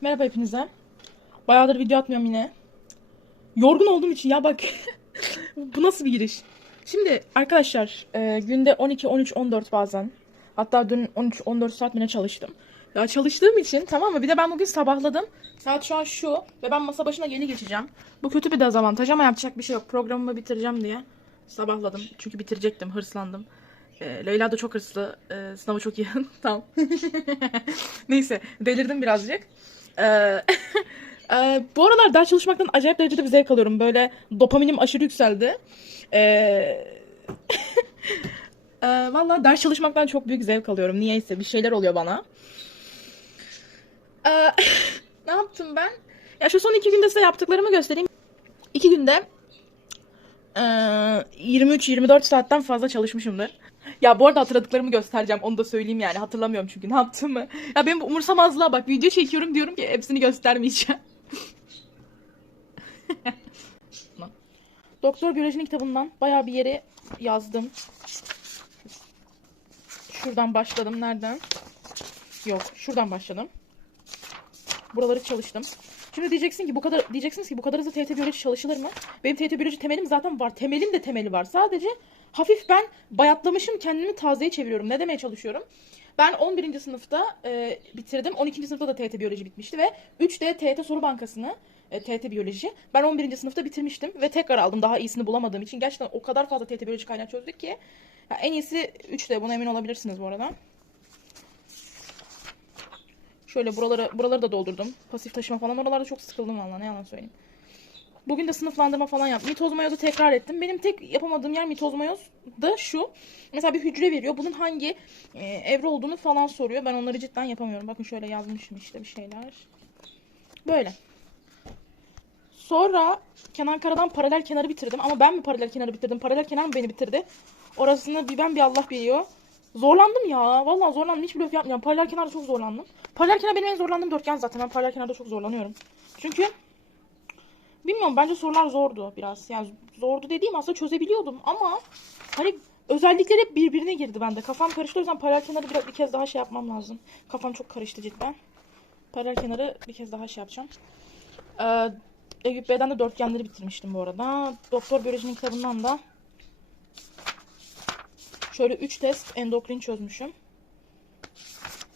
Merhaba hepinize. Bayağıdır video atmıyorum yine. Yorgun olduğum için ya bak. Bu nasıl bir giriş? Şimdi arkadaşlar e, günde 12, 13, 14 bazen. Hatta dün 13, 14 saat mi ne çalıştım. Ya çalıştığım için tamam mı? Bir de ben bugün sabahladım. Saat şu an şu ve ben masa başına yeni geçeceğim. Bu kötü bir dezavantaj ama yapacak bir şey yok. Programımı bitireceğim diye sabahladım. Çünkü bitirecektim, hırslandım. E, Leyla da çok hırslı. E, sınavı çok iyi. tamam. Neyse delirdim birazcık. Ee, e, bu aralar ders çalışmaktan acayip derecede bir zevk alıyorum. Böyle dopaminim aşırı yükseldi. Ee, e, Valla ders çalışmaktan çok büyük zevk alıyorum. Niyeyse bir şeyler oluyor bana. Ee, ne yaptım ben? Ya şu son iki günde size yaptıklarımı göstereyim. İki günde e, 23-24 saatten fazla çalışmışımdır. Ya bu arada hatırladıklarımı göstereceğim. Onu da söyleyeyim yani. Hatırlamıyorum çünkü ne yaptığımı. Ya benim bu umursamazlığa bak. Video çekiyorum diyorum ki hepsini göstermeyeceğim. Doktor Biyoloji'nin kitabından bayağı bir yeri yazdım. Şuradan başladım. Nereden? Yok. Şuradan başladım. Buraları çalıştım. Şimdi diyeceksin ki bu kadar diyeceksiniz ki bu kadar hızlı TYT biyoloji çalışılır mı? Benim TYT biyoloji temelim zaten var. Temelim de temeli var. Sadece hafif ben bayatlamışım kendimi tazeye çeviriyorum. Ne demeye çalışıyorum? Ben 11. sınıfta e, bitirdim. 12. sınıfta da TYT biyoloji bitmişti ve 3D TYT soru bankasını e, TYT biyoloji ben 11. sınıfta bitirmiştim ve tekrar aldım daha iyisini bulamadığım için. Gerçekten o kadar fazla TYT biyoloji kaynağı çözdük ki. Ya en iyisi 3D buna emin olabilirsiniz bu arada. Şöyle buraları buraları da doldurdum. Pasif taşıma falan oralarda çok sıkıldım valla ne yalan söyleyeyim. Bugün de sınıflandırma falan yaptım. Mitoz mayozu tekrar ettim. Benim tek yapamadığım yer mitoz mayoz da şu. Mesela bir hücre veriyor. Bunun hangi e, evre olduğunu falan soruyor. Ben onları cidden yapamıyorum. Bakın şöyle yazmışım işte bir şeyler. Böyle. Sonra Kenan Kara'dan paralel kenarı bitirdim. Ama ben mi paralel kenarı bitirdim? Paralel kenar mı beni bitirdi? Orasını bir ben bir Allah biliyor. Zorlandım ya. Vallahi zorlandım. Hiç blöf yapmayacağım. Paralel kenarda çok zorlandım. Paralel kenar benim en zorlandığım dörtgen zaten. Ben paralel kenarda çok zorlanıyorum. Çünkü bilmiyorum bence sorular zordu biraz. Yani zordu dediğim aslında çözebiliyordum ama hani özellikleri hep birbirine girdi bende. Kafam karıştı o yüzden paralel kenarı biraz bir kez daha şey yapmam lazım. Kafam çok karıştı cidden. Paralel kenarı bir kez daha şey yapacağım. Ee, Eyüp Bey'den de dörtgenleri bitirmiştim bu arada. Doktor Biyoloji'nin kitabından da şöyle 3 test endokrin çözmüşüm.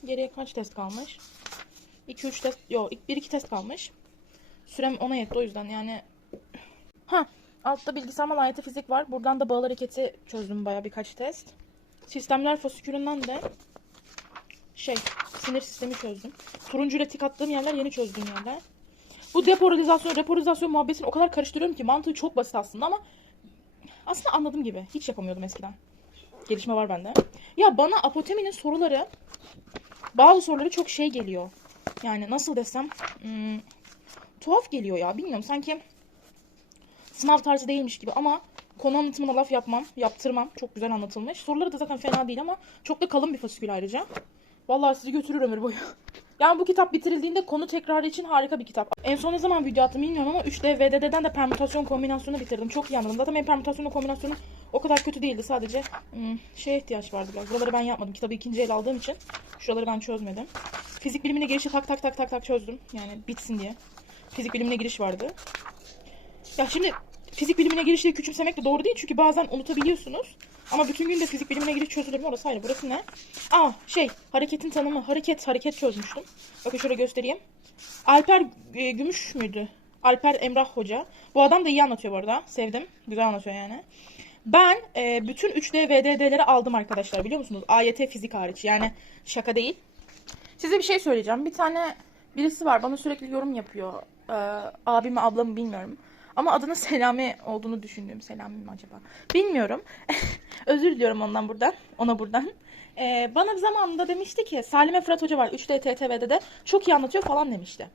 Geriye kaç test kalmış? 2-3 test, yok 1-2 test kalmış. Sürem ona yetti o yüzden yani. Ha, altta bilgisayar maliyeti fizik var. Buradan da bağıl hareketi çözdüm baya birkaç test. Sistemler fasikülünden de şey sinir sistemi çözdüm. Turuncu ile tik attığım yerler yeni çözdüğüm yerler. Bu depolarizasyon, repolarizasyon muhabbetini o kadar karıştırıyorum ki mantığı çok basit aslında ama aslında anladığım gibi. Hiç yapamıyordum eskiden. Gelişme var bende. Ya bana apoteminin soruları bazı soruları çok şey geliyor. Yani nasıl desem hmm, tuhaf geliyor ya. Bilmiyorum sanki sınav tarzı değilmiş gibi ama konu anlatımına laf yapmam, yaptırmam. Çok güzel anlatılmış. Soruları da zaten fena değil ama çok da kalın bir fasikül ayrıca. Vallahi sizi götürür ömür boyu. Yani bu kitap bitirildiğinde konu tekrarı için harika bir kitap. En son ne zaman video attım bilmiyorum ama 3D VDD'den de permütasyon kombinasyonu bitirdim. Çok iyi anladım. Zaten benim permütasyonla kombinasyonu o kadar kötü değildi. Sadece hmm, şeye ihtiyaç vardı biraz. Buraları ben yapmadım. Kitabı ikinci el aldığım için şuraları ben çözmedim. Fizik bilimine girişi tak tak tak tak tak çözdüm. Yani bitsin diye. Fizik bilimine giriş vardı. Ya şimdi fizik bilimine giriş diye küçümsemek de doğru değil. Çünkü bazen unutabiliyorsunuz. Ama bütün gün de fizik bilimine giriş çözülür mü orası ayrı. Burası ne? Aa şey hareketin tanımı. Hareket hareket çözmüştüm. Bakın şöyle göstereyim. Alper e, Gümüş müydü? Alper Emrah Hoca. Bu adam da iyi anlatıyor bu arada. Sevdim. Güzel anlatıyor yani. Ben e, bütün 3D VDD'leri aldım arkadaşlar biliyor musunuz? AYT fizik hariç. Yani şaka değil. Size bir şey söyleyeceğim. Bir tane birisi var bana sürekli yorum yapıyor. Ee, abimi ablamı bilmiyorum. Ama adının Selami olduğunu düşündüğüm Selami mi acaba? Bilmiyorum. Özür diliyorum ondan buradan. Ona buradan. Ee, bana zamanında demişti ki Salime Fırat Hoca var 3D TTV'de de çok iyi anlatıyor falan demişti.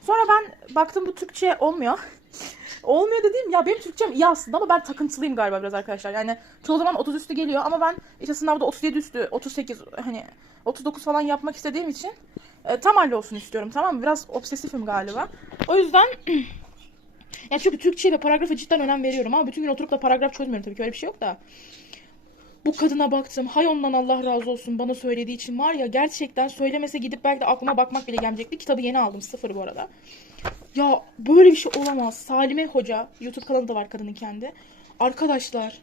Sonra ben baktım bu Türkçe olmuyor. olmuyor dediğim ya benim Türkçem iyi aslında ama ben takıntılıyım galiba biraz arkadaşlar. Yani çoğu zaman 30 üstü geliyor ama ben işte sınavda 37 üstü 38 hani 39 falan yapmak istediğim için e, tam halde olsun istiyorum tamam mı? Biraz obsesifim galiba. O yüzden ya çünkü Türkçe ve paragrafa cidden önem veriyorum ama bütün gün oturup da paragraf çözmüyorum tabii ki öyle bir şey yok da. Bu kadına baktım. Hay ondan Allah razı olsun bana söylediği için var ya gerçekten söylemese gidip belki de aklıma bakmak bile gelmeyecekti. Kitabı yeni aldım. Sıfır bu arada. Ya böyle bir şey olamaz. Salime Hoca. YouTube kanalı da var kadının kendi. Arkadaşlar.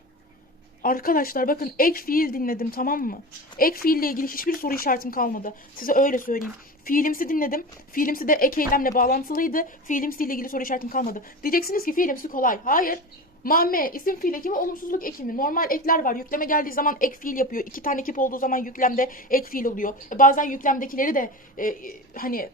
Arkadaşlar bakın ek fiil dinledim tamam mı? Ek fiille ilgili hiçbir soru işaretim kalmadı. Size öyle söyleyeyim. Fiilimsi dinledim. Fiilimsi de ek eylemle bağlantılıydı. Fiilimsi ile ilgili soru işaretim kalmadı. Diyeceksiniz ki fiilimsi kolay. Hayır. Mamme isim fiil ekimi olumsuzluk ekimi. Normal ekler var. Yükleme geldiği zaman ek fiil yapıyor. İki tane ekip olduğu zaman yüklemde ek fiil oluyor. E, Bazen yüklemdekileri de e, hani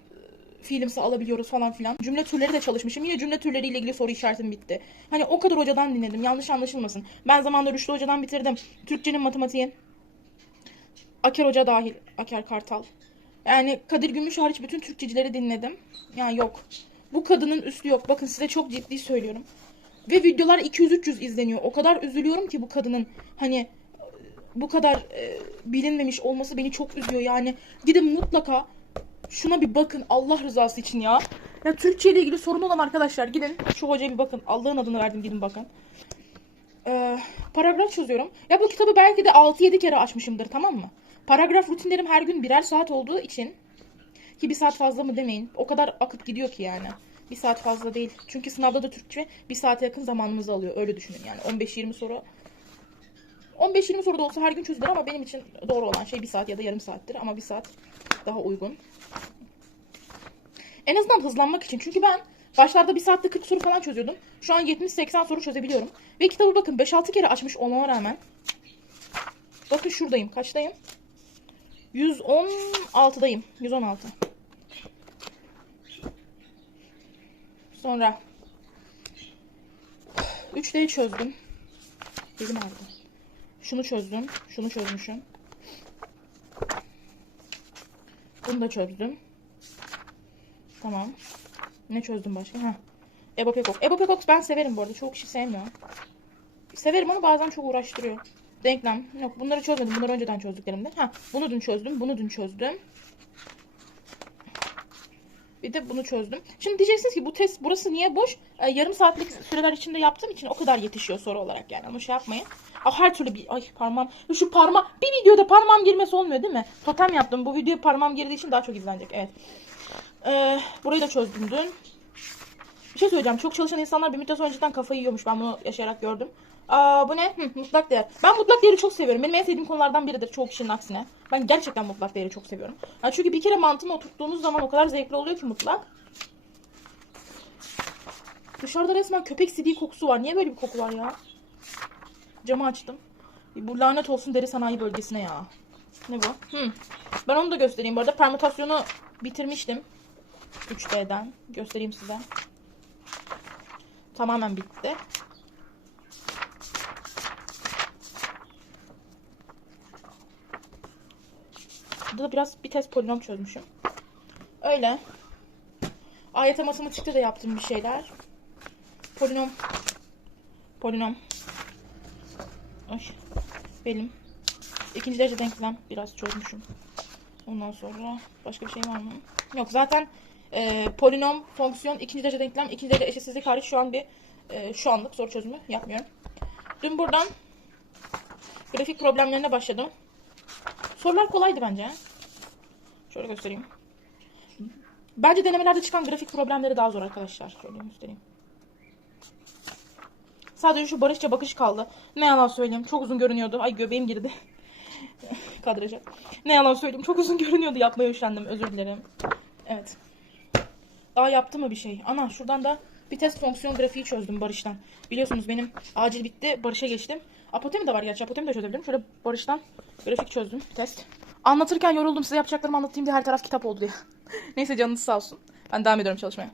fiilimsi alabiliyoruz falan filan. Cümle türleri de çalışmışım. Yine cümle türleriyle ilgili soru işaretim bitti. Hani o kadar hocadan dinledim. Yanlış anlaşılmasın. Ben zamanında Rüştü Hoca'dan bitirdim. Türkçenin matematiği. Aker Hoca dahil. Aker Kartal. Yani Kadir Gümüş hariç bütün Türkçecileri dinledim. Yani yok. Bu kadının üstü yok. Bakın size çok ciddi söylüyorum. Ve videolar 200-300 izleniyor. O kadar üzülüyorum ki bu kadının hani bu kadar e, bilinmemiş olması beni çok üzüyor. Yani gidin mutlaka şuna bir bakın Allah rızası için ya. Ya Türkçe ile ilgili sorun olan arkadaşlar gidin şu hocaya bir bakın. Allah'ın adını verdim gidin bakın. Ee, paragraf çözüyorum. Ya bu kitabı belki de 6-7 kere açmışımdır tamam mı? Paragraf rutinlerim her gün birer saat olduğu için ki bir saat fazla mı demeyin. O kadar akıp gidiyor ki yani. Bir saat fazla değil. Çünkü sınavda da Türkçe bir saate yakın zamanımızı alıyor. Öyle düşünün yani. 15-20 soru 15-20 soru da olsa her gün çözülür ama benim için doğru olan şey bir saat ya da yarım saattir. Ama bir saat daha uygun. En azından hızlanmak için. Çünkü ben başlarda bir saatte 40 soru falan çözüyordum. Şu an 70-80 soru çözebiliyorum. Ve kitabı bakın 5-6 kere açmış olmama rağmen. Bakın şuradayım. Kaçtayım? 116'dayım. 116. Sonra 3D'yi çözdüm. Elim ağrıdı. Şunu çözdüm. Şunu çözmüşüm. Bunu da çözdüm. Tamam. Ne çözdüm başka? Ha. Ebo Pekox. Ebo Pekox ben severim bu arada. Çoğu kişi sevmiyor. Severim ama bazen çok uğraştırıyor. Denklem. Yok bunları çözmedim. Bunları önceden çözdüklerimde. Ha, bunu dün çözdüm. Bunu dün çözdüm. Bir de bunu çözdüm. Şimdi diyeceksiniz ki bu test burası niye boş? Ee, yarım saatlik süreler içinde yaptığım için o kadar yetişiyor soru olarak yani. Onu şey yapmayın. Ah, her türlü bir ay parmağım. Şu parma bir videoda parmağım girmesi olmuyor değil mi? Totem yaptım. Bu videoya parmağım girdiği için daha çok izlenecek. Evet. Ee, burayı da çözdüm dün. Bir şey söyleyeceğim. Çok çalışan insanlar bir müddet sonra kafayı yiyormuş. Ben bunu yaşayarak gördüm. Aa, bu ne? Hı, mutlak değer. Ben mutlak değeri çok seviyorum. Benim en sevdiğim konulardan biridir çoğu kişinin aksine. Ben gerçekten mutlak değeri çok seviyorum. Yani çünkü bir kere mantığını oturttuğunuz zaman o kadar zevkli oluyor ki mutlak. Dışarıda resmen köpek sidiği kokusu var. Niye böyle bir koku var ya? Camı açtım. Bu lanet olsun deri sanayi bölgesine ya. Ne bu? Hı. Ben onu da göstereyim. Bu arada permütasyonu bitirmiştim. 3D'den. Göstereyim size. Tamamen bitti. Burada da biraz bir test polinom çözmüşüm. Öyle. AYT matematikte de yaptığım bir şeyler. Polinom. Polinom. Ay. Benim. İkinci derece denklem biraz çözmüşüm. Ondan sonra başka bir şey var mı? Yok zaten e, polinom, fonksiyon, ikinci derece denklem, ikinci derece eşitsizlik hariç şu an bir e, şu anlık soru çözümü yapmıyorum. Dün buradan grafik problemlerine başladım. Sorular kolaydı bence. Şöyle göstereyim. Bence denemelerde çıkan grafik problemleri daha zor arkadaşlar. Şöyle göstereyim. Sadece şu barışça bakış kaldı. Ne yalan söyleyeyim. Çok uzun görünüyordu. Ay göbeğim girdi. Kadraja. Ne yalan söyleyeyim. Çok uzun görünüyordu. Yapmaya üşendim. Özür dilerim. Evet. Daha yaptı mı bir şey? Ana şuradan da bir test fonksiyon grafiği çözdüm Barış'tan. Biliyorsunuz benim acil bitti. Barış'a geçtim. Apotemi de var gerçi. Apotemi de çözebilirim. Şöyle Barış'tan grafik çözdüm. Test. Anlatırken yoruldum. Size yapacaklarımı anlatayım diye her taraf kitap oldu diye. Neyse canınız sağ olsun. Ben devam ediyorum çalışmaya.